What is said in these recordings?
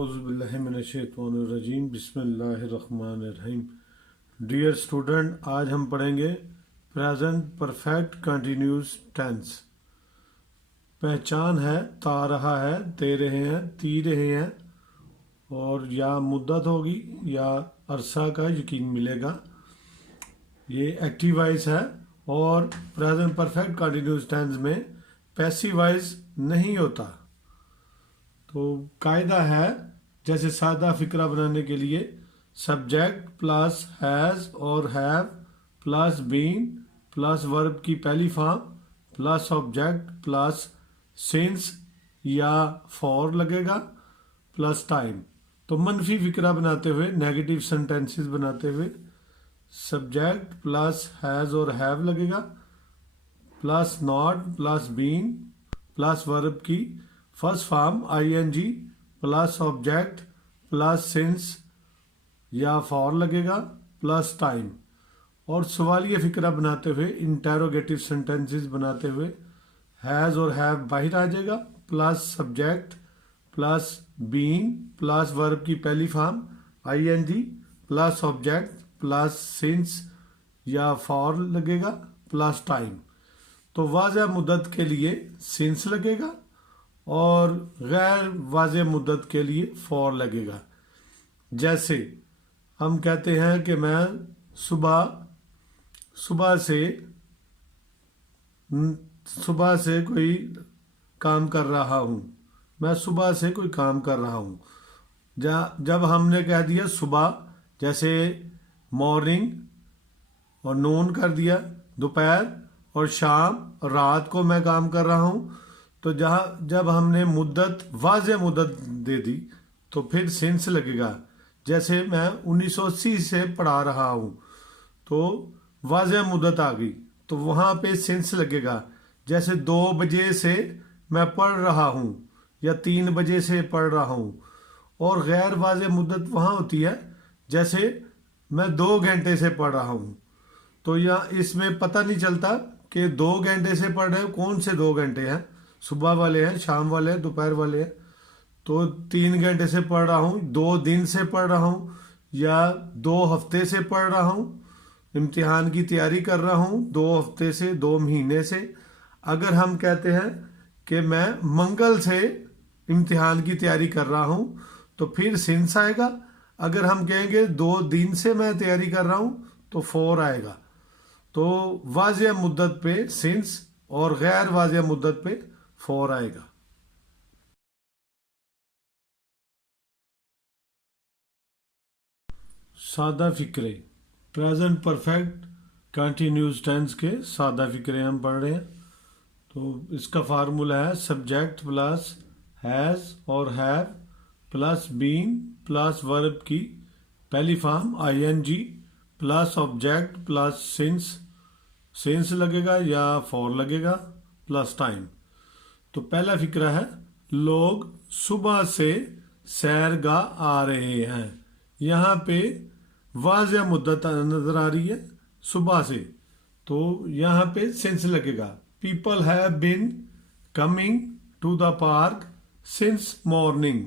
औज़ुबिल्लाहिमिनश्शैतानिर्रजीम बिस्मिल्लाहिर्रहमानिर्रहीम। Dear student, आज हम पढ़ेंगे प्रेजेंट परफेक्ट कंटिन्यूस टेंस। पहचान है ता रहा है, दे रहे हैं, ती रहे हैं, और या मुद्दत होगी या अरसा का यकीन मिलेगा। ये एक्टिव वॉइस है और प्रेजेंट परफेक्ट कंटिन्यूस टेंस में पैसिव वॉइस नहीं होता। तो कायदा है, जैसे सादा फिक्रा बनाने के लिए सब्जेक्ट प्लस हैज़ और have plus been plus verb की पहली form plus object plus since या फॉर लगेगा प्लस टाइम। तो मनफी फिक्रा बनाते हुए, नेगेटिव सेंटेंसेस बनाते हुए सब्जेक्ट प्लस हैज़ और हैव लगेगा plus not plus been plus verb की first form ING plus object plus since या फॉर लगेगा प्लस टाइम। और सवालिया फिक्रा बनाते हुए, इंटेरोगेटिव सेंटेंसेस बनाते हुए हैज़ और हैव बाहर आ जाएगा plus subject plus being plus verb की पहली form ING plus object plus since या फॉर लगेगा प्लस टाइम। तो वाज़ह मुद्दत के लिए सिंस लगेगा और गैर वाज़े मुद्दत के लिए फॉर लगेगा। जैसे हम कहते हैं कि मैं सुबह से कोई काम कर रहा हूँ। मैं सुबह से कोई काम कर रहा हूँ। जब हमने कह दिया सुबह, जैसे मॉर्निंग और नून कर दिया, दोपहर और शाम रात को मैं काम कर रहा हूँ, तो जब हमने मुद्दत वाज़े मुद्दत दे दी तो फिर सिंस लगेगा। जैसे मैं 1980 से पढ़ा रहा हूँ, तो वाज़े मुद्दत आ गई तो वहाँ पे सिंस लगेगा। जैसे 2 बजे से मैं पढ़ रहा हूँ या 3 बजे से पढ़ रहा हूँ। और गैर वाज़े मुद्दत वहाँ होती है, जैसे मैं 2 घंटे से पढ़ रहा हूँ। तो यहाँ इसमें पता नहीं चलता कि 2 घंटे से पढ़ रहे हो, कौन से 2 घंटे हैं, सुबह वाले हैं, शाम वाले हैं, दोपहर वाले हैं। तो 3 घंटे से पढ़ रहा हूँ, 2 दिन से पढ़ रहा हूँ या 2 हफ्ते से पढ़ रहा हूँ, इम्तिहान की तैयारी कर रहा हूँ 2 हफ्ते से, 2 महीने से। अगर हम कहते हैं कि मैं मंगल से इम्तिहान की तैयारी कर रहा हूँ तो फिर सिंस आएगा। अगर हम कहेंगे 2 दिन से मैं तैयारी कर रहा हूँ तो फॉर आएगा। तो वाज़े मुद्दत पे सिंस और गैर वाज़े मुद्दत पे फॉर आएगा। सादा फिक्रे, प्रेजेंट परफेक्ट कंटिन्यूस टेंस के सादा फिक्रे हम पढ़ रहे हैं। तो इसका फार्मूला है सब्जेक्ट प्लस हैज़ और have plus been plus verb की पहली form ING plus object plus since लगेगा या फॉर लगेगा प्लस टाइम। तो पहला फिक्रा है, लोग सुबह से सैरगाह आ रहे हैं। यहाँ पे वाज़ह मुद्दत नजर आ रही है सुबह से, तो यहाँ पे सिंस लगेगा। People have been coming to the park since morning.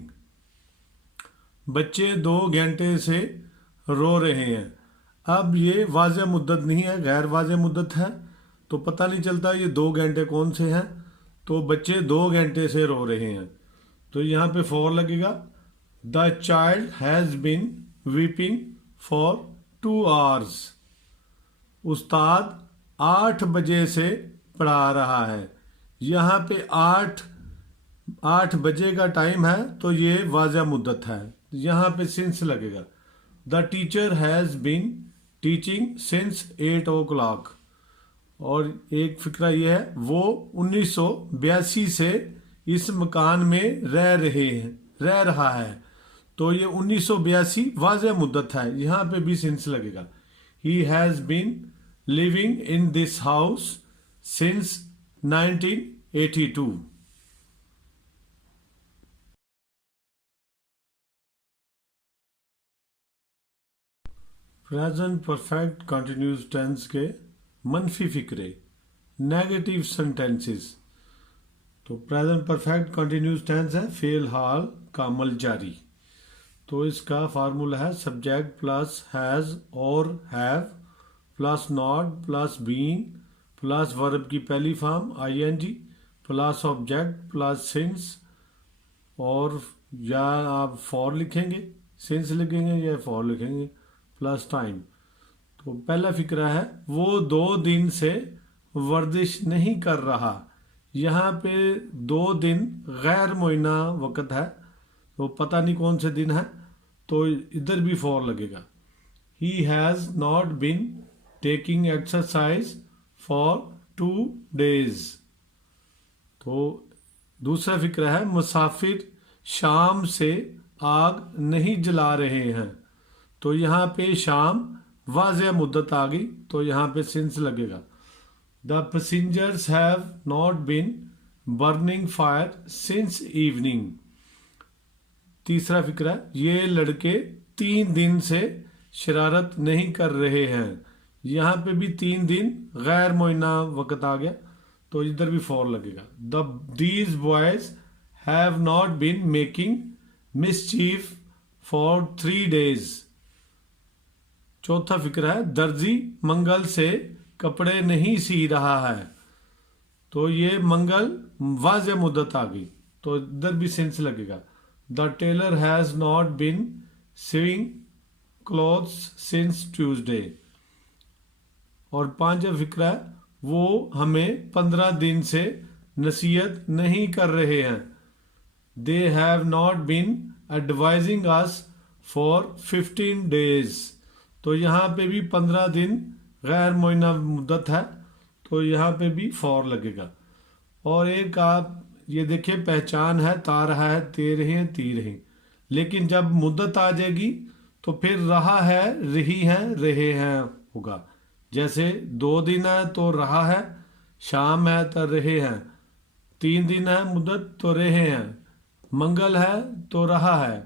बच्चे 2 घंटे से रो रहे हैं। अब ये वाज़ह मुद्दत नहीं है, गैर वाज़ह मुद्दत है, तो पता नहीं चलता ये 2 घंटे कौन से हैं। तो बच्चे 2 घंटे से रो रहे हैं, तो यहाँ पे फॉर लगेगा। The child has been weeping for 2 hours। उस्ताद 8 बजे से पढ़ा रहा है। यहाँ पे 8 बजे का टाइम है, तो ये वाज़ह मुद्दत है, यहाँ पे सिंस लगेगा। The teacher has been teaching since 8 o'clock। और एक फिक्रा यह है, वो 1982 से इस मकान में रह रहा है। तो ये 1982 वाज़ह मुद्दत है, यहाँ पे भी सिंस लगेगा। He has been living in this house since 1982। Present perfect continuous tense के मनफी फिक्रे, नेगेटिव सेंटेंसेस। तो प्रेजेंट परफेक्ट कंटिन्यूस टेंस है फेल हाल का अमल जारी। तो इसका फार्मूला है सब्जेक्ट प्लस हैज़ और have plus not plus being plus verb की पहली form ING plus object plus since, और या आप फॉर लिखेंगे, सिंस लिखेंगे या फॉर लिखेंगे, प्लस टाइम। तो पहला फिक्रा है वो 2 दिन से वर्जिश नहीं कर रहा। यहाँ पे 2 दिन गैर मुअय्यना वक़्त है, तो पता नहीं कौन से दिन है, तो इधर भी फॉर लगेगा। He has not been taking exercise for 2 days। तो दूसरा फिक्र है मुसाफिर शाम से आग नहीं जला रहे हैं। तो यहाँ पे शाम वाज़ेह मुद्दत आ गई, तो यहाँ पे सिंस लगेगा। The passengers have not been burning fire since evening. तीसरा फिक्र है ये लड़के 3 दिन से शरारत नहीं कर रहे हैं। यहाँ पे भी 3 दिन गैर मुअय्यना वक़्त आ गया, तो इधर भी फॉर लगेगा। These boys have not been making mischief for 3 days। चौथा फिक्र है दर्जी मंगल से कपड़े नहीं सी रहा है। तो ये मंगल वाज़ेह मुद्दत आ गई, तो इधर भी सिंस लगेगा। The tailor has not been sewing clothes since Tuesday. और पांचवा फिक्रा है वो हमें 15 दिन से नसीहत नहीं कर रहे हैं। They have not been advising us for 15 days। तो यहाँ पे भी 15 दिन गैर मुअय्यना मुद्दत है, तो यहाँ पे भी फॉर लगेगा। और एक आप ये देखिए पहचान है ता रहा है ते रहे हैं ती रहे, लेकिन जब मुद्दत आ जाएगी तो फिर रहा है रही है रहे हैं होगा। जैसे 2 दिन है तो रहा है, शाम है तो रहे हैं, 3 दिन है मुद्दत तो रहे हैं, मंगल है तो रहा है।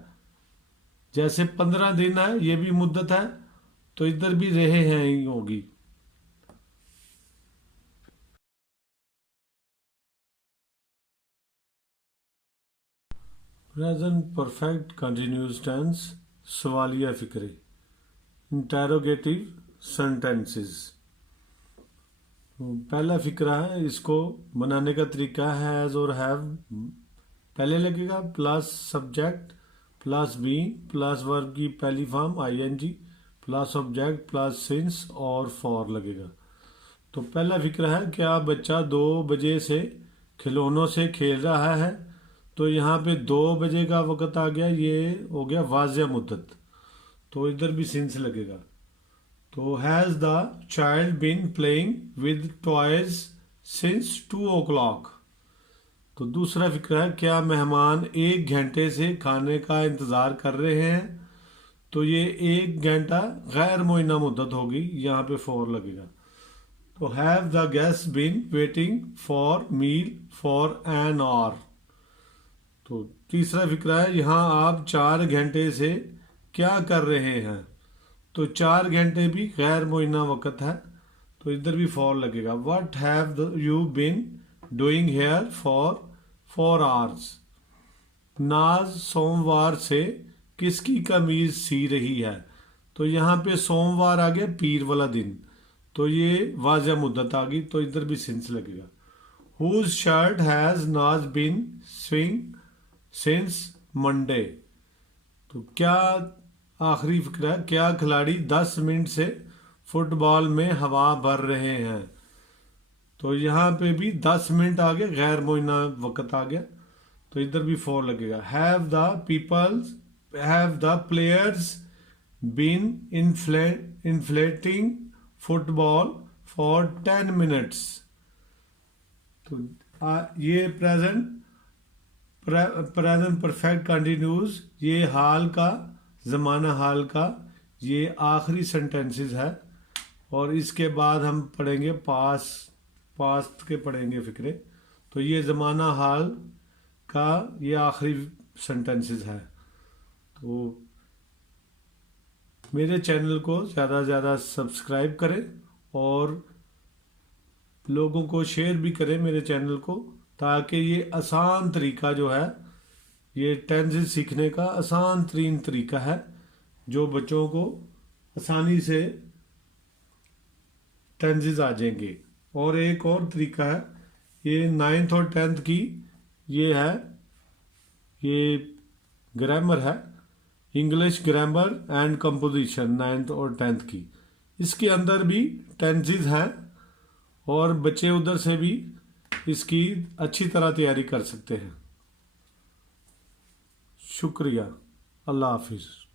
जैसे 15 दिन है ये भी मुद्दत है, तो इधर भी रहे हैं ही होगी। प्रेजेंट परफेक्ट कंटिन्यूस टेंस सवालिया फिक्रे इंटेरोगेटिव सेंटेंसेस। पहला फिक्रा है, इसको बनाने का तरीका है हैज और हैव पहले लगेगा plus subject plus being plus verb की पहली form ING plus object plus since और फॉर लगेगा। तो पहला फिक्र है क्या बच्चा 2 बजे से खिलौनों से खेल रहा है। तो यहाँ पे 2 बजे का वक़्त आ गया, ये हो गया वाज़ेह मुद्दत, तो इधर भी सिंस लगेगा। तो has the child been playing with toys since 2 o'clock। तो दूसरा फिक्र है क्या मेहमान 1 घंटे से खाने का इंतज़ार कर रहे हैं। तो ये 1 घंटा गैर मुअय्यना मुद्दत होगी, यहाँ पे फॉर लगेगा। तो have the guest been waiting for meal for an hour. तो तीसरा फिक्रा है यहाँ आप 4 घंटे से क्या कर रहे हैं। तो 4 घंटे भी गैर मुअय्यना वक़्त है, तो इधर भी फॉर लगेगा। What have you been doing here for 4 hours। नाज सोमवार से किसकी कमीज सी रही है। तो यहाँ पे सोमवार आ गया पीर वाला दिन, तो ये वाज़ेह मुद्दत आ गई, तो इधर भी सिंस लगेगा। हुज शर्ट हैज़ नाज बीन स्विंग सिंस मंडे। तो क्या आखिरी फिक्र है क्या खिलाड़ी 10 मिनट से फुटबॉल में हवा भर रहे हैं। तो यहाँ पे भी 10 मिनट आ गया, गैर मुअय्यना वक़्त आ गया, तो इधर भी फॉर लगेगा। Have the players been inflating football for 10 minutes। तो ये प्रेजेंट परफेक्ट कंटिन्यूस, ये हाल का ज़माना हाल का ये आखिरी सेंटेंसेस है। और इसके बाद हम पढ़ेंगे पास्ट के पढ़ेंगे फिक्रे। तो ये ज़माना हाल का ये आखिरी सेंटेंसेस है। तो मेरे चैनल को ज़्यादा से ज़्यादा सब्सक्राइब करें और लोगों को शेयर भी करें मेरे चैनल को, ताकि ये आसान तरीका जो है ये टेंसेस सीखने का आसान तरीन तरीका है जो बच्चों को आसानी से टेंसेस आ जाएंगे। और एक और तरीका है, ये 9th और 10th की ये है, ये ग्रामर है, English grammar and composition 9th और 10th की। इसके अंदर भी टेंसेस हैं और बच्चे उधर से भी इसकी अच्छी तरह तैयारी कर सकते हैं। शुक्रिया। अल्लाह हाफिज़।